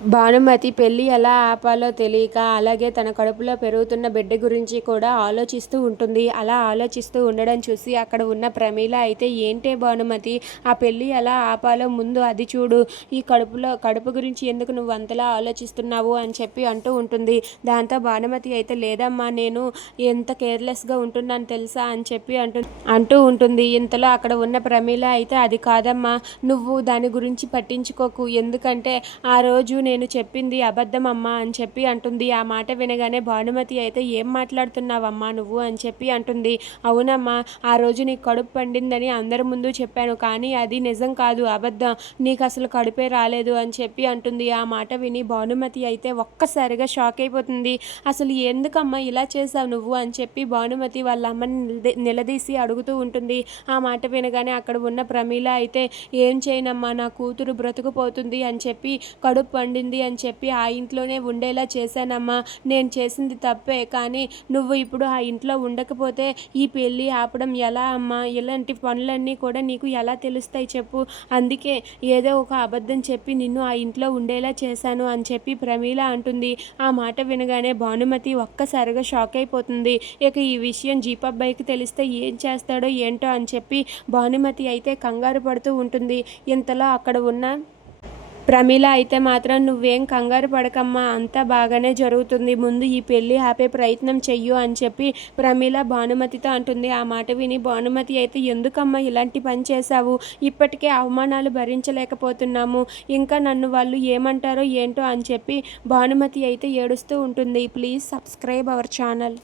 భానుమతి పెళ్ళి ఎలా ఆపాలో తెలియక అలాగే తన కడుపులో పెరుగుతున్న బిడ్డ గురించి కూడా ఆలోచిస్తూ ఉంటుంది. అలా ఆలోచిస్తూ ఉండడం చూసి అక్కడ ఉన్న ప్రమీల అయితే ఏంటే భానుమతి ఆ పెళ్ళి ఎలా ఆపాలో ముందు అది చూడు. ఈ కడుపులో కడుపు గురించి ఎందుకు నువ్వు అంతలా ఆలోచిస్తున్నావు? అని చెప్పి అంటూ ఉంటుంది. దాంతో భానుమతి అయితే లేదమ్మా నేను ఎంత కేర్లెస్గా ఉంటున్నాను తెలుసా? అని చెప్పి అంటు అంటూ ఉంటుంది. ఇంతలో అక్కడ ఉన్న ప్రమీల అయితే అది కాదమ్మా నువ్వు దాని గురించి పట్టించుకోకు. ఎందుకంటే ఆ రోజు నేను చెప్పింది అబద్ధమమ్మా అని చెప్పి అంటుంది. ఆ మాట వినగానే భానుమతి అయితే ఏం మాట్లాడుతున్నావమ్మా నువ్వు? అని చెప్పి అంటుంది. అవునమ్మా ఆ రోజు నీకు కడుపు పండిందని అందరి ముందు చెప్పాను కానీ అది నిజం కాదు అబద్ధం. నీకు అసలు కడుపే రాలేదు అని చెప్పి అంటుంది. ఆ మాట విని భానుమతి అయితే ఒక్కసారిగా షాక్ అయిపోతుంది. అసలు ఎందుకమ్మా ఇలా చేసావు నువ్వు? అని చెప్పి భానుమతి వాళ్ళ అమ్మని నిలదీసి అడుగుతూ ఉంటుంది. ఆ మాట వినగానే అక్కడ ఉన్న ప్రమీల అయితే ఏం చేయనమ్మా నా కూతురు బ్రతుకుపోతుంది అని చెప్పి కడుపు పండి పడింది అని చెప్పి ఆ ఇంట్లోనే ఉండేలా చేశానమ్మా. నేను చేసింది తప్పే కానీ నువ్వు ఇప్పుడు ఆ ఇంట్లో ఉండకపోతే ఈ పెళ్ళి ఆపడం ఎలా అమ్మా? ఇలాంటి పనులన్నీ కూడా నీకు ఎలా తెలుస్తాయి చెప్పు. అందుకే ఏదో ఒక అబద్ధం చెప్పి నిన్ను ఆ ఇంట్లో ఉండేలా చేశాను అని చెప్పి ప్రమీల అంటుంది. ఆ మాట వినగానే భానుమతి ఒక్కసారిగా షాక్ అయిపోతుంది. ఇక ఈ విషయం జీపబ్బాయికి తెలిస్తే ఏం చేస్తాడో ఏంటో అని చెప్పి భానుమతి అయితే కంగారు పడుతూ ఉంటుంది. ఇంతలో అక్కడ ఉన్న ప్రమీల అయితే మాత్రం నువ్వేం కంగారు పడకమ్మా అంతా బాగానే జరుగుతుంది. ముందు ఈ పెళ్ళి ఆపే ప్రయత్నం చెయ్యు అని చెప్పి ప్రమీల భానుమతితో అంటుంది. ఆ మాట విని భానుమతి అయితే ఎందుకమ్మా ఇలాంటి పని చేశావు? ఇప్పటికే అవమానాలు భరించలేకపోతున్నాము. ఇంకా నన్ను వాళ్ళు ఏమంటారో ఏంటో అని చెప్పి భానుమతి అయితే ఏడుస్తూ ఉంటుంది. Please subscribe our channel.